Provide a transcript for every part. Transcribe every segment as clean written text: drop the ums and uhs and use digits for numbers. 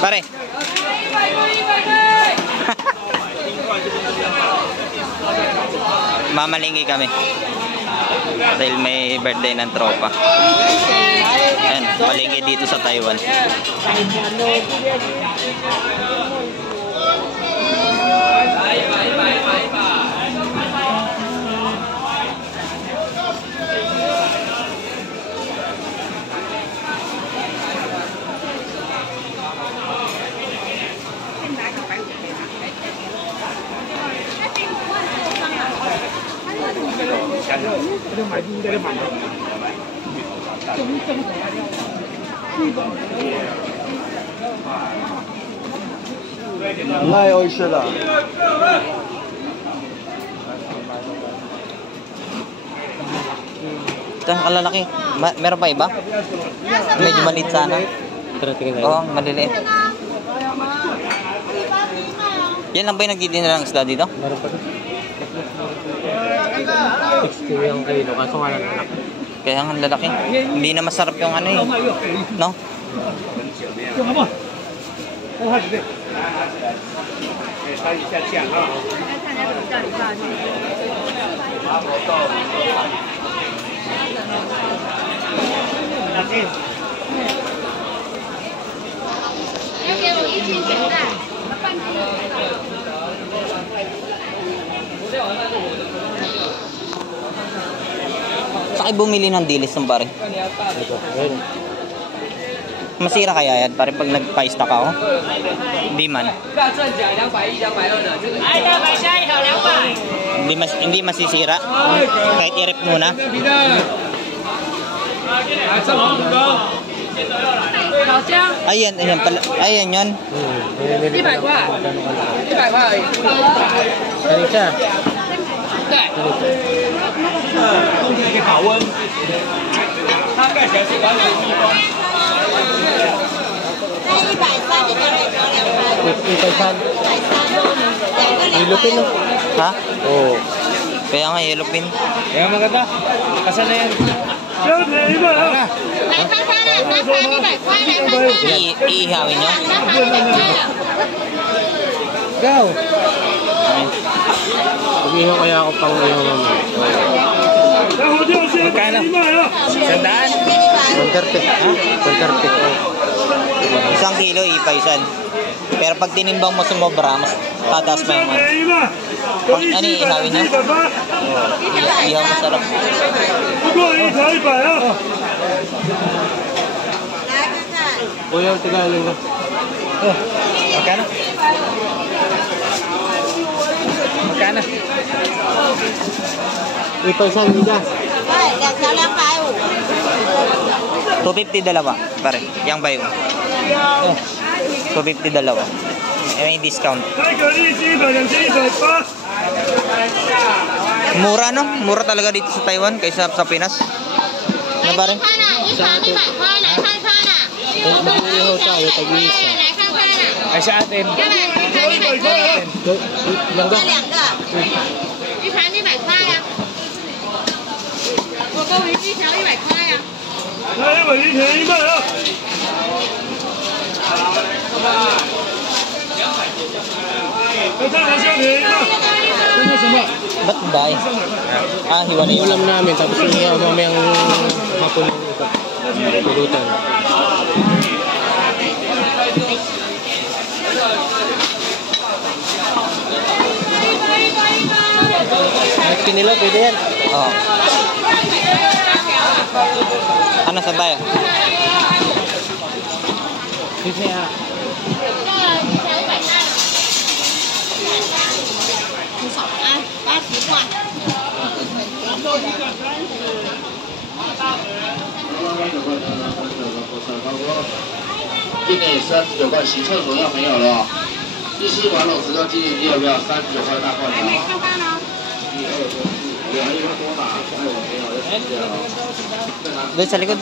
Pare. Mamalinggi kami. Dahil may birthday ng tropa. Ayan, palinggi dito sa Taiwan. Ay, oy siya lang. Ito ang kalalaki. Meron pa iba? Medyo maliit sana. Oo, maliliit. Yan lang ba yung nagdidina ng isda dito? Meron pa doon. 60 yung kilo, kaso nga lang anak. Kaya ang lalaki. Hindi na masarap yung ano eh. No? Saka bumili ng dilis ng pare. Masira kaya yan pare pag nagpa-stock ako? Hindi man. Hindi masisira kahit i-rep muna. Ayan, ayan yun. 100块，100块而已。等一下。对。冬天可以保温，它盖起来是完全密封。那130你可以多200。 130. Ilupin no? Ha? Oo. Kaya nga yellow pin. Kaya maganda. Kasan na yan? Iihawin nyo? Go! Pag-ihaw kaya ako pang ihaw naman. Magkano? 100? 130. 1 kilo ipaisan. Pero pag tinimbang mo sumobra, mas tataas pa yung ano. Ano iihawin nyo? Ihaw masarap. Kuya, tigalin ka. Magkano? Magkano? Ipaisan nila. 250 dalawa, pare. Yang bayo. 250 dalawa. May discount. Mura no? Mura talaga dito sa Taiwan kaysa sa Pinas. Ano pare? Mag-ihaw tayo, tag-iisa. Ay sa atin. Langga? 一盘100块呀。我购鱼一条100块呀。来1碗鱼便宜卖啊！ Ba't dahil? Ah, hiwa na yun. Ulam namin, tapos yung mamayang hapon yung pulutan. Pinilaw, pwede yan. Oo. Ano, saan tayo? Sige ah.今年39块，洗厕所要没有了。一吸完了，知道今年要不要39块大罐的？看看呢。1、2、3、4，有还有多嘛？还有没有？要洗掉。 Doon sa likod.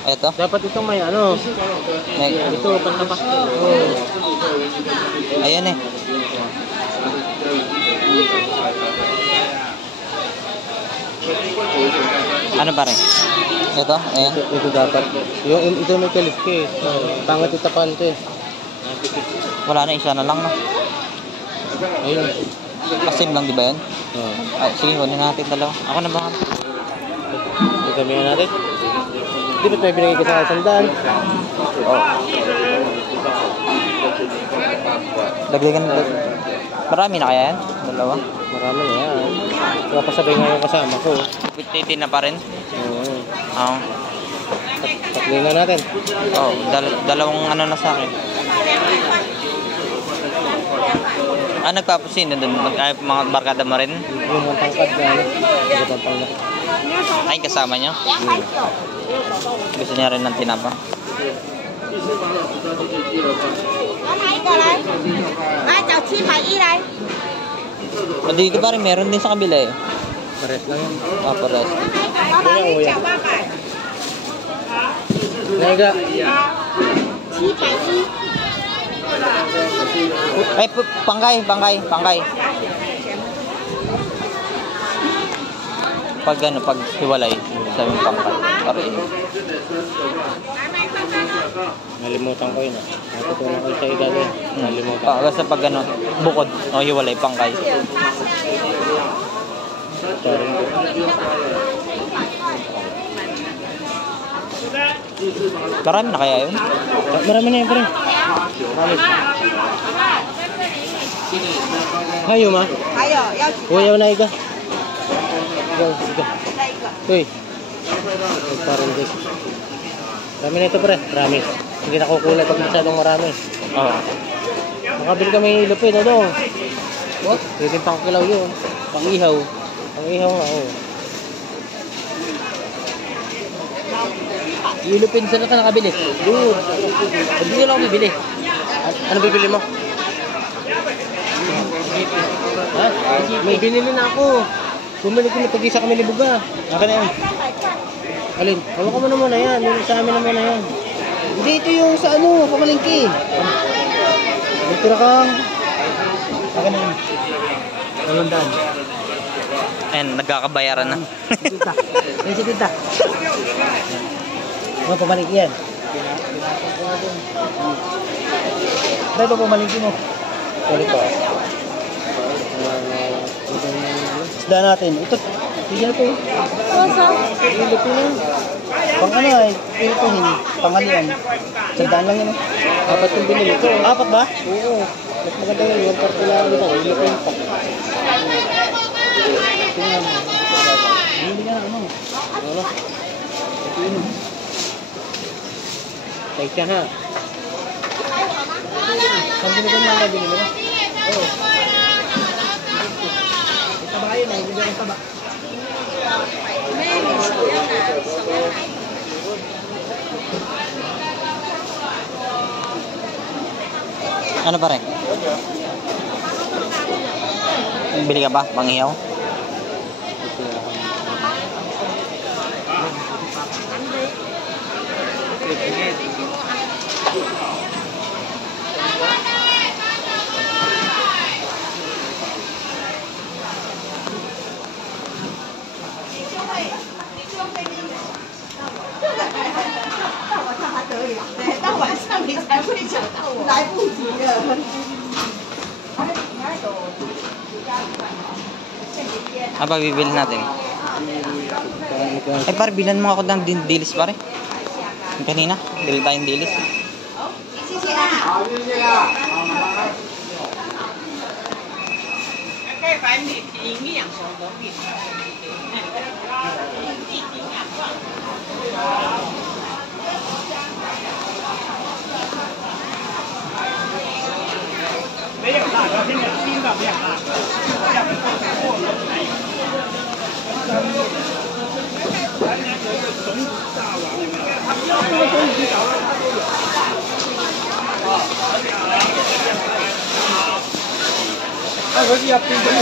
Ito? Dapat itong may ano. May, Ito, pantapas. ayan eh. Ano pare? Ito? Ayan. Ito dapat. Ito may kalis ka eh. Pangat itapan ito eh. Wala na, isa na lang na. Ayun. Asim lang, di ba yan? Oo. Ay, sige, kunin natin dalawa. Ako na ba? Ito kami natin. Di ba't may binigay ka sa sandaan? Oh. Dagdagan. Marami na kaya yan? Dalawa? Marami na yan. Napasabay nga yung kasama ko. Pititin na pa rin? Oo. Oo. Tatlin na natin. Oh, dalawang ano na sa akin. Ah, nagpapasin na doon. Mga barkada mo rin? Yung mga tangkad na ano. Gatantang na. Ay, kasama niyo? Gusto niya rin ng tinapa? 拿哪一个来？来找7买1来。 Ah, dito pa rin, meron din sa kabila eh. Pares lang yan. Ah, pares. 老板，你搅拌买。 Naiga. 7买1。 Ay, pangkay. Pag ano, pag hiwalay, sabi mo pangkay. Pare. Nalimutan ko yun ah. Natutunan ko sa edad eh. Nalimutan. Basta pag ano, bukod o hiwalay, pangkay. Sorry. Marami na kaya yun? Marami na yun pa rin. Marami. Hayo ma. 还有要几 Uyaw na iga. Go, iga. 再一个？ Uy. Parang this. Marami na ito pre. Promise. Hindi na kukulay pag masyadong marami. Oo. Makabili kami lupit. Ano? What? Pwede pang kilaw yun. Pang-ihaw. Pang-ihaw nga. Oh. Ilupin saan ka nakabili? Dude. Hindi lang ako bibili. Ano bibili mo? Ha? May binili na ako. Bumili ko na tag-isa kami libuga. Akin na yan. Alin? Hawa ka mo na muna yan. Yung sa amin na muna yan. Hindi ito yung sa ano, pamalingki. Dito na kang. Akin na yan. Talandaan. Ayan, nagkakabayaran na. Tita. Yan si tita. Ano pamalingki yan? Dahil ba pamalingki mo? Sorry pa. Isda natin. Ito. Tignan ito. Ito na. Pang ano ay, ito pangalian. Sandaan lang yun. Apat yung binili ko. Apat ba? Oo. Mas maganda yun. Yung partila nito. Ilo ko yung pak. Tingnan mo. Hindi nga na ano. Ano? Ito yun. Take siya ha. Saan binili mo na binili mo? Oo. Tabayin na. Hindi ako taba. Ano pare? Bili ka ba? Panghiyaw? Apa bibili natin? Ay pare, bilan mo ako ng dilis pare. Yung kanina, bili tayong dilis. 谢谢啊。可以把你营养手工品。没有辣椒，现在新的不要辣。那回去要冰着我。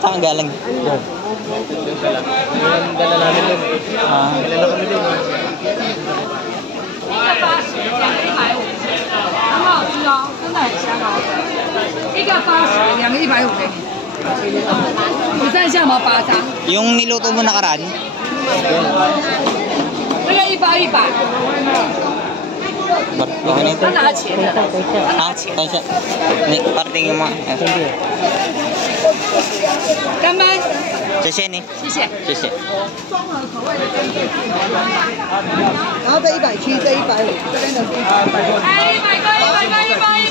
Saan galing? Yung dala namin doon. Ah. Dala kami doon. 很好吃哦，真的很香哦。一个80，两个150给你。你剩下吗？8张。 Yung niluto mo nakaraan? 这个1包100。 Okay na ito. 他拿钱的，他拿钱。 Tansya. Parting yung mga.干杯！ Sese ni. 谢谢。 Sese. 然后这100区，这150，这边的是。哎，100个，100个，1包100。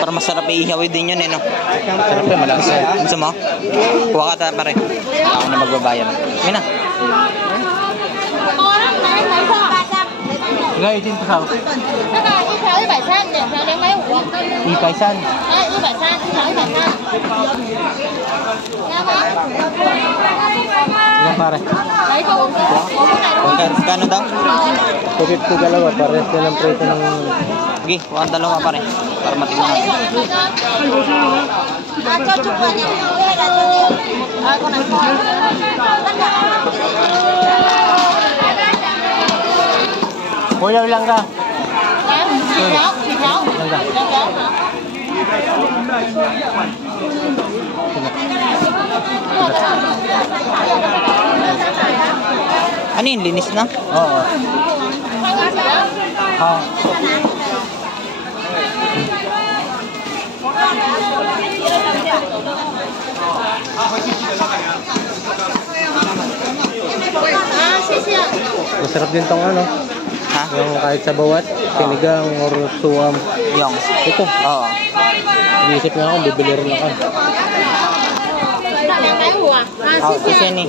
Para masarap iihaw din yun eh, no? Sarap yan, malakas yan. Gusto mo? Kuha ka ta pare. Ako na magbabayad. Yun na. Nga, 18 pa. 那个1条130，2条250。 Ipaisan. 130，1条130。要吗？ Ilan pare? 来一个我不买的。 Kano daw? 250 dalawa, pares na ng preto ng... Sige, kuha ang dalawa pare. Para matignan natin. 啊，做中国的，对了，对了。啊，过来。 Kuya, ilang ka? 来，几条？几条？2条好。 Ano yun? Linis na? Oo. Ah. Masarap din tong ano. Ha? Yung kahit sa bawat, sinigang or suwam. Yung. Ito. Oo. Iisip nga ako, bibili rin ako. 250啊，啊， Oh, 谢 kasi 谢。 ni.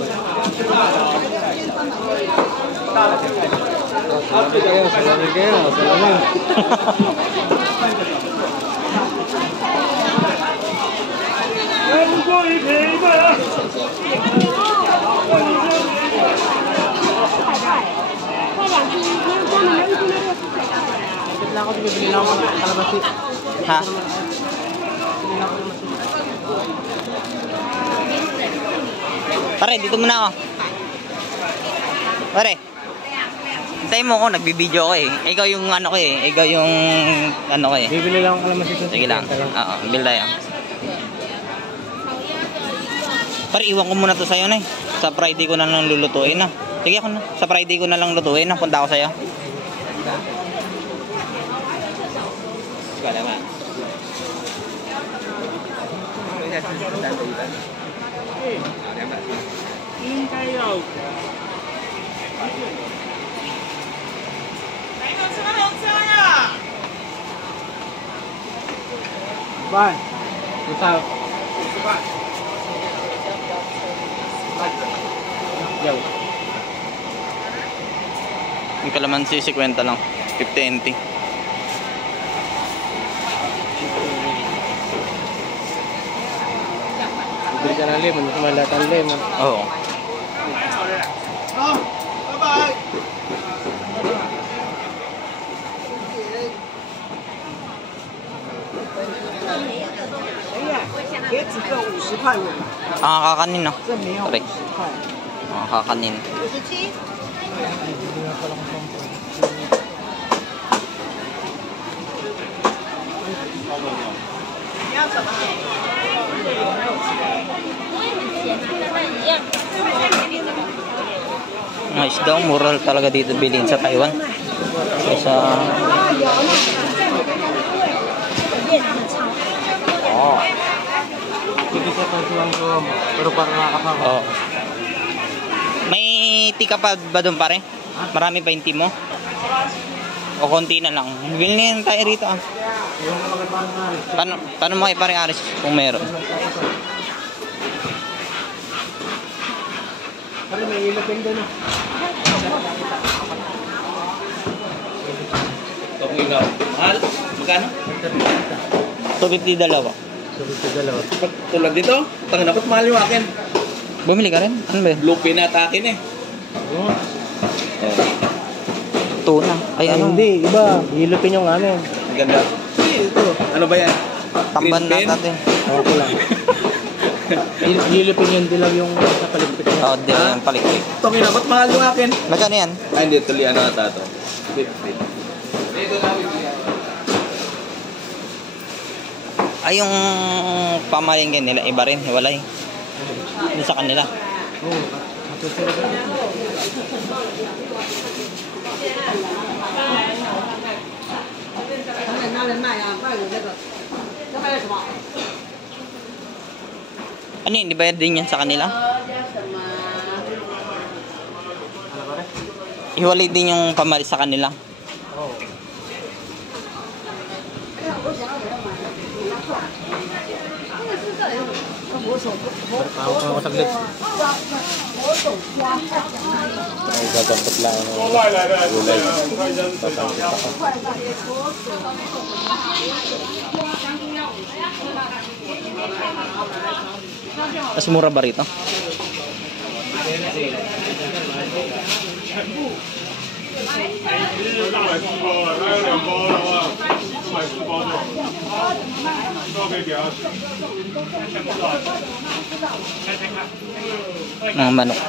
Ha? Pare, dito muna ako. Pare. Hintayin mo ako, nagbibideo ako eh. Ikaw yung ano ko eh. Ikaw yung ano ko eh. Bibili lang ako kalamansi sa Sige lang. Oo, bill tayo. Pare, iwan ko muna to sa'yo na eh. Sa Friday ko na lang lulutuin na. Sige ako na. Sa Friday ko na lang lutuin na. Punta ako sa'yo. Sige naman. Bye. Ito. Yo. Yung kalamansi, 50 lang. 50 NT. Bibili ka ng lemon, mas malat ang lemon. Oo. Ah, kakanin no? Pare. Ah, kakanin. 57。 Mga isda, mura talaga dito bilhin sa Taiwan. Kaysa... Oh. Hindi siya pagsuwang-suwang, pero parang nakakasama. Oh. May tika pa ba doon pare? Marami pa yung team mo? O konti na lang. Bilhin tayo rito ah. Paano mo kay pare Aris kung meron? Pare, may ilapin doon. Mahal? Magkano? 250 dalawa. Dalawa. Tulad dito, tangan ako, mahal yung akin. Bumili ka rin? Ano ba yun? Lupi na akin eh. Oh. Tuna. Ay, ano? Hindi, iba. Hilupin yung amin. Ganda. Ito. Ano ba yan? Tamban na Green bean? natin. Okay lang. Hilupin yung dilaw yung sa paligpit niya. Oo, di yung palikpik. Ito, ba't mahal yung akin? Magkano yan? Ay, hindi. Tuloy ano ata ito. 50. Ay, yung pamalinggan nila, iba rin, hiwalay. Hindi sa kanila. Oo. Ano yun, ibayad din yan sa kanila? Hiwalay din yung pamali sa kanila. Oo. Tawag ako saglit. Ay, gagampot lang ako. Gulay. Papangkit ako. Mas mura ba rito? Mga manok.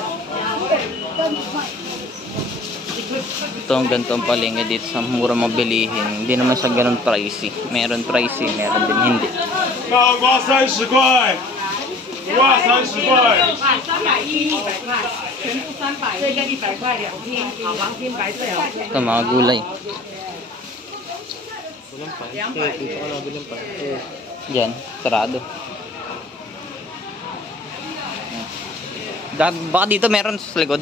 Ito ang ganitong palengke dito sa mura mabilihin. Hindi naman siya ganun pricey. Meron pricey, meron din hindi. 大瓜30块，五瓜30块。 310、100块，全部300，这个100块2斤，好黄金白最好。 Ito mga gulay. Walang pa. Dito ka nabilang pa. Diyan, sarado. Baka dito meron sa likod.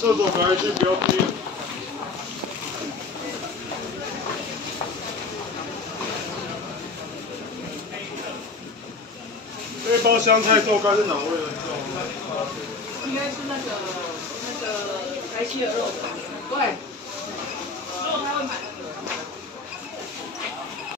厕所赶快去，不要拼。这包香菜豆干是哪位的？应该是那个白切肉，对。肉他会买。